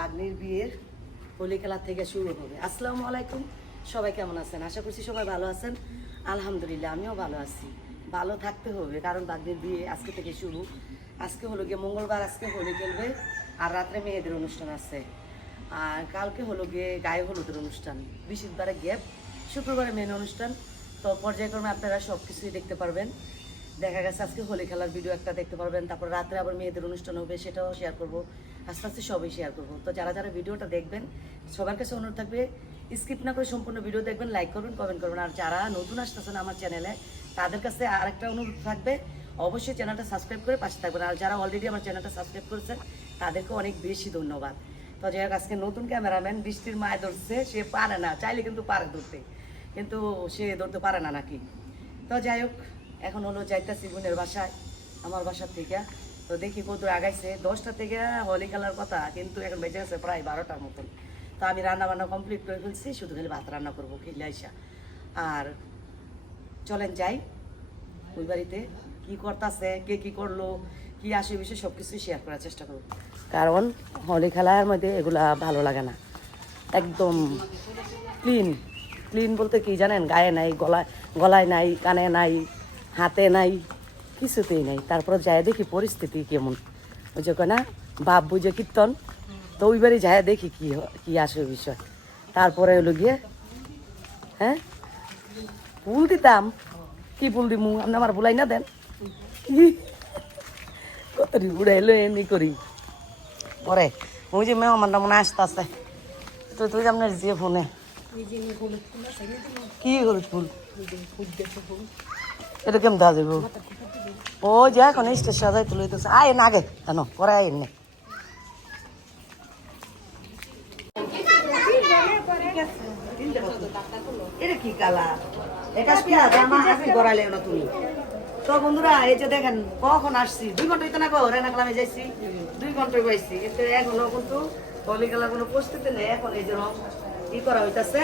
বাগনির বিয়ের হোলি খেলা থেকে শুরু হবে। আসসালামু আলাইকুম, সবাই কেমন আছেন? আশা করছি সবাই ভালো আছেন। আলহামদুলিল্লাহ আমিও ভালো আছি। ভালো থাকতে হবে, কারণ বাগনির বিয়ে আজকে থেকে শুরু। আজকে হলো গিয়ে মঙ্গলবার, আজকে হোলি খেলবে আর রাত্রে মেয়েদের অনুষ্ঠান আছে। আর কালকে হলো গিয়ে গায়ে হলুদের অনুষ্ঠান, বৃহস্পতিবারে গ্যাপ, শুক্রবারে মেন অনুষ্ঠান। তো পর্যায়ক্রমে আপনারা সব কিছুই দেখতে পারবেন। দেখা গেছে আজকে হোলি খেলার ভিডিও একটা দেখতে পারবেন, তারপর রাত্রে আবার মেয়েদের অনুষ্ঠান হবে, সেটাও শেয়ার করব। আস্তে আস্তে সবই শেয়ার করব। তো যারা যারা ভিডিওটা দেখবেন সবার কাছে অনুরোধ থাকবে, স্কিপ না করে সম্পূর্ণ ভিডিও দেখবেন, লাইক করবেন, কমেন্ট করবেন। আর যারা নতুন আসতেছেন আমার চ্যানেলে তাদের কাছে আরেকটা অনুরোধ থাকবে, অবশ্যই চ্যানেলটা সাবস্ক্রাইব করে পাশে থাকবেন। আর যারা অলরেডি আমার চ্যানেলটা সাবস্ক্রাইব করেছেন তাদেরকে অনেক বেশি ধন্যবাদ। তো যাই হোক, আজকে নতুন ক্যামেরাম্যান বৃষ্টির মায় ধরছে, সে পারে না, চাইলে কিন্তু পারে ধরতে, কিন্তু সে ধরতে পারে না নাকি। তো যাই হোক, এখন হলো যাইতেছি বোনের বাসায়, আমার বাসার থেকে। তো দেখি কতদূর আগাইছে। 10টা থেকে হোলি খেলার কথা, কিন্তু এখন বেঁচে গেছে প্রায় 12টার মতন। তো আমি রান্না বান্না কমপ্লিট করে ফেলছি, শুধু খালি ভাত রান্না করবো খেলে আইসা। আর চলেন যাই ওই বাড়িতে, কী করতেছে, কে কী করলো, কী আসে বিষয়ে সব কিছুই শেয়ার করার চেষ্টা করবো। কারণ হোলি খেলার মধ্যে এগুলা ভালো লাগে না, একদম ক্লিন। ক্লিন বলতে কি জানেন, গায়ে নাই, গলায় নাই, কানে নাই, হাতে নাই, কিছুতেই নাই। তারপরে যায় দেখি পরিস্থিতি কেমন, ওই যে না বাপ বুঝে কীর্তন। তো ওইবারই যায় দেখি কি আসে বিষয়। তারপরে হলো গিয়ে হ্যাঁ ফুল দিতাম, কি ফুল দিমু আপনি আমার বুলাই না দেন, কত বুড়াইলো এমনি করি। পরে ওই যে মেয়ে আমার মনে আসতে আসে, তো তুই আপনার যে ফোনে কি হলুদ ফুল, এটা কেমন দেওয়া যাবো? ও যে এখন স্টেজ সাজাই তুলে দিতেছে, আয় না আগে জানো, পরে আয় এমনি। এটা কি কালার, এটা পেঁয়াজ আমার হাতে গড়াইলে না তুমি। তো বন্ধুরা এই যে দেখেন কখন আসছি, 2 ঘন্টা হইতে না গো, রান্না কালামে যাইছি 2 ঘন্টায় পাইছি, কিন্তু এখনো কিন্তু হোলি খেলার কোনো প্রস্তুতি নেই। এখন এই যে ই করা হইতাছে,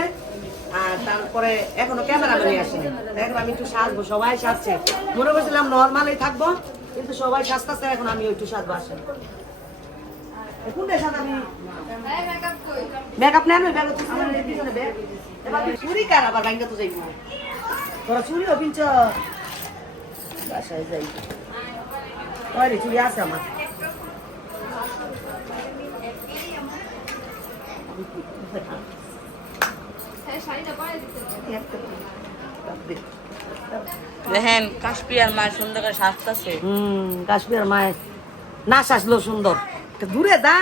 আর তারপরে এখনো ক্যামেরাম্যান আসেনি। এখন আমি একটু সাজবো, সবাই সাজছে, মনে করছিলাম নর্মালই থাকবো, কিন্তু সবাই সাজতেছে, এখন আমি একটু সাজবো। আসেন মেকআপ নেন, চুরি কার আবার ভাঙ্গা তো যাইব, তোরা চুরিও পিঞ্চ বাসায় যাই, ওই চুরি আছে আমার। দেখেন কাশ্মীর মায়ের সুন্দর করে সাজতেছে। কাশ্মীর মায়ের না সাজলো সুন্দর, দূরে দা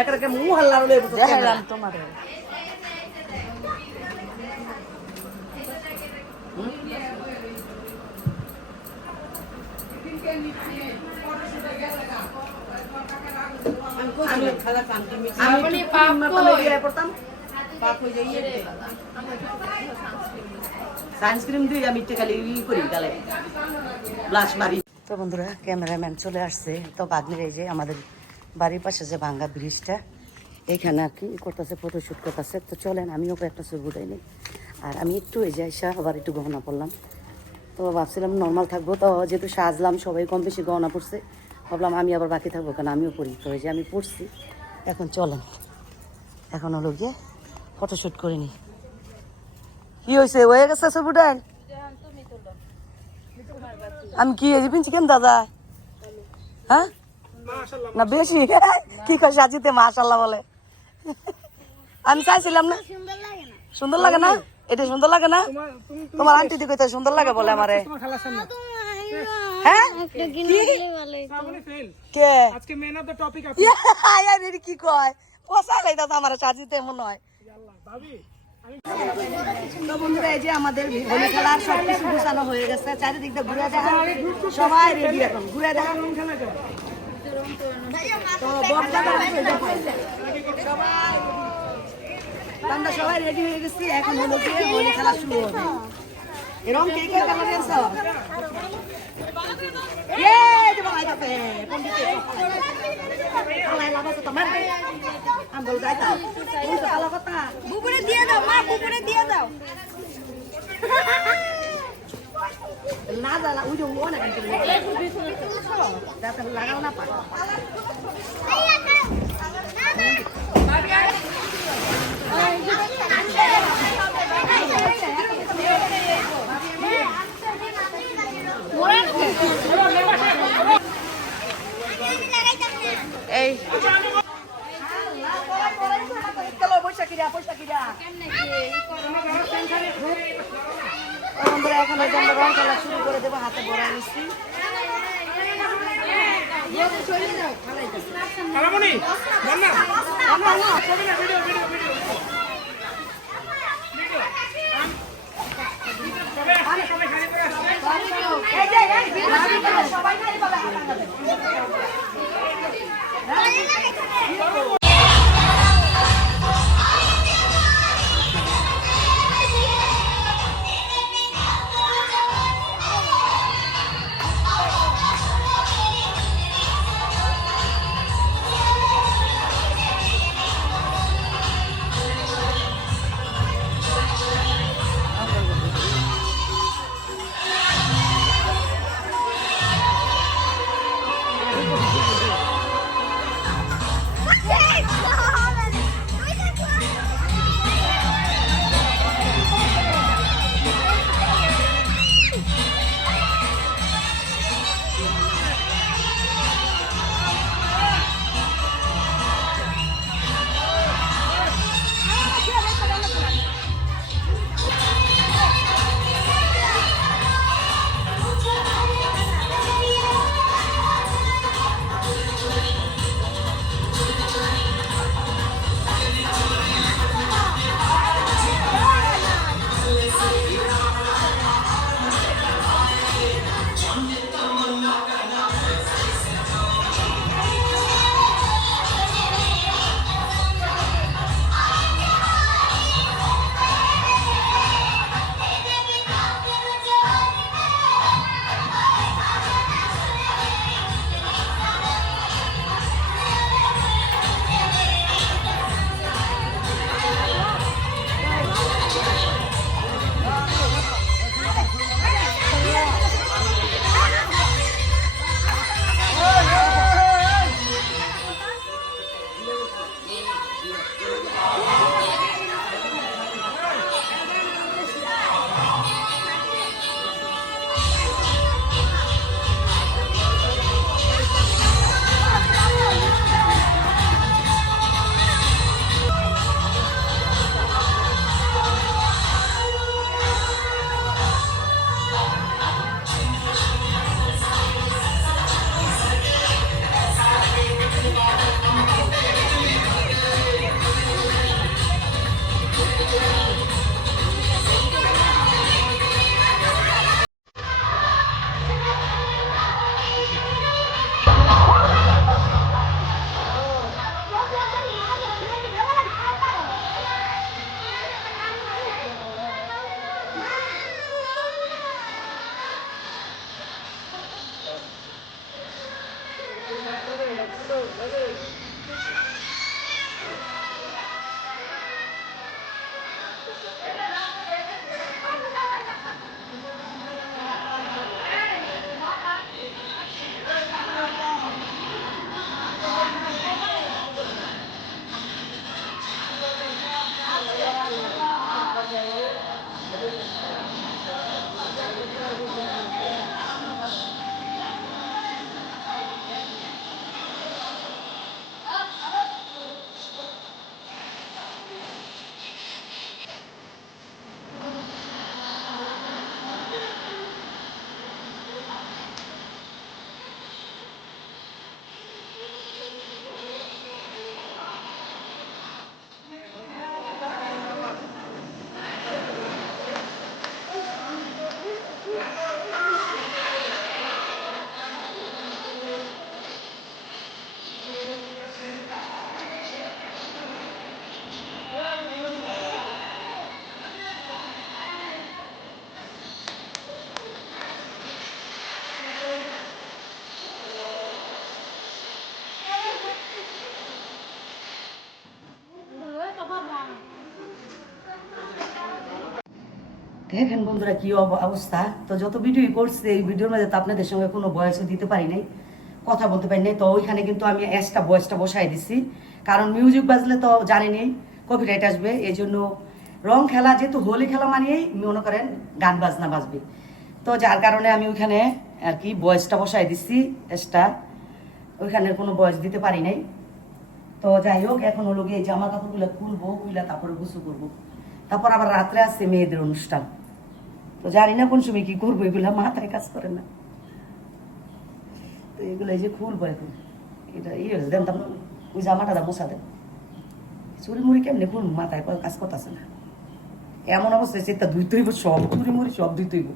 একে মুহ হাল্লা দেখালাম তোমার। সানস্ক্রিন দিয়ে আমি খালি করি গালে ব্লাশ মারি। তো বন্ধুরা ক্যামেরাম্যান চলে আসছে। তো বাগনির এই যে আমাদের বাড়ির পাশে যে ভাঙ্গা ব্রিজটা, এখানে আর কি করতেছে, ফটোশ্যুট করতেছে। তো চলেন আমিও একটা ছবি উঠাই নিই। আর আমি একটু এই যে আইসা আবার একটু গহনা পড়লাম। তো ভাবছিলাম নর্মাল থাকবো, তো যেহেতু সাজলাম সবাই কম বেশি গহনা পড়ছে, ভাবলাম আমি আবার বাকি থাকবো, কেন আমিও পড়ি। তো এই যে আমি পড়ছি, এখন চলেন এখন হলো গিয়ে ফটোশ্যুট করিনি। কি হয়েছে, হয়ে গেছে ছবিটা? আমি কি এই পিনছি কেন দাদা? হ্যাঁ না বেশি কি কয় সাজিতে মাশাআল্লাহ বলে। আমি চাইছিলাম না, সুন্দর লাগে না? এটা সুন্দর লাগে না? তোমার আন্টি দিকে সুন্দর লাগে বলে আমারে। হ্যাঁ কে আজকে মেন অফ দ্য টপিক আপনি আরে কি কয় পছন্দ হয় দাদা আমার সাজিতে মনে হয়। তো বন্ধুরা এই যে আমাদের হোলি খেলার সবকিছু গোছানো হয়ে গেছে, চারিদিক দিয়ে ঘুরে দেখা, সবাই রেডি, এখন ঘুরে দেখা। তো আমরা সবাই রেডি হয়ে গেছি, এখন হলো গিয়ে হোলি খেলা শুরু হবে। এরকম কে কে খেলা গেছ? পুকুরে দিয়ে দাও মা, পুকুরে দিয়ে দাও। না দাদা ওই যে ও না কিন্তু লাগাও না পা এখন ওই যে আমরা রং খেলা শুরু করে দেবো, হাতে বড়া নিচ্ছি। খালামণি বল না দেখেন বন্ধুরা কি অবস্থা। তো যত ভিডিও করছে এই ভিডিওর মধ্যে তো আপনাদের সঙ্গে কোনো ভয়েসও দিতে পারি নাই, কথা বলতে পারি নাই। তো ওইখানে কিন্তু আমি এক্সট্রা ভয়েসটা বসাই দিছি, কারণ মিউজিক বাজলে তো জানেনি কপিরাইট আসবে। এই জন্য রং খেলা, যেহেতু হোলি খেলা মানিয়েই মনে করেন গান বাজনা বাজবে, তো যার কারণে আমি ওইখানে আর কি ভয়েসটা বসাই দিচ্ছি এক্সট্রা, ওইখানের কোনো ভয়েস দিতে পারি নাই। তো যাই হোক, এখন হলো গিয়ে জামা কাপড়গুলো খুলবো, খুলে তারপরে গোসল করবো, তারপর আবার রাত্রে আসছে মেয়েদের অনুষ্ঠান। তো তো জানি না কোন সময় কি করবো, এগুলো মাথায় কাজ করে না। তো এগুলো এই যে খুলবো এখন, এটা দেন তো ওই জামাটা মোছা দেন। চুরি মুড়ি কেমনি খুলবো, মাথায় কাজ করতেছে না। এমন অবস্থায় সেটা ধুই তৈব, সব চুরি মুড়ি সব ধুই তৈব।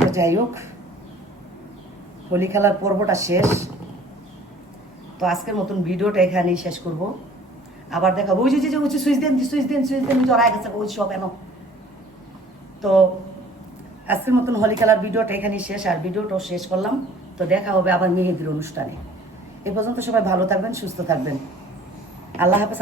তো যাই হোক, হোলি খেলার পর্বটা শেষ। তো আজকের মতন ভিডিওটা এখানেই শেষ করব। আবার দেখাবো ওই যে হচ্ছে সুইচ দেন জড়াই গেছে ওই সব এন। তো আজকের মতন হোলি খেলার ভিডিওটা এখানেই শেষ, আর ভিডিওটাও শেষ করলাম। তো দেখা হবে আবার মেহেদির অনুষ্ঠানে। এ পর্যন্ত সবাই ভালো থাকবেন, সুস্থ থাকবেন। আল্লাহ হাফেজ।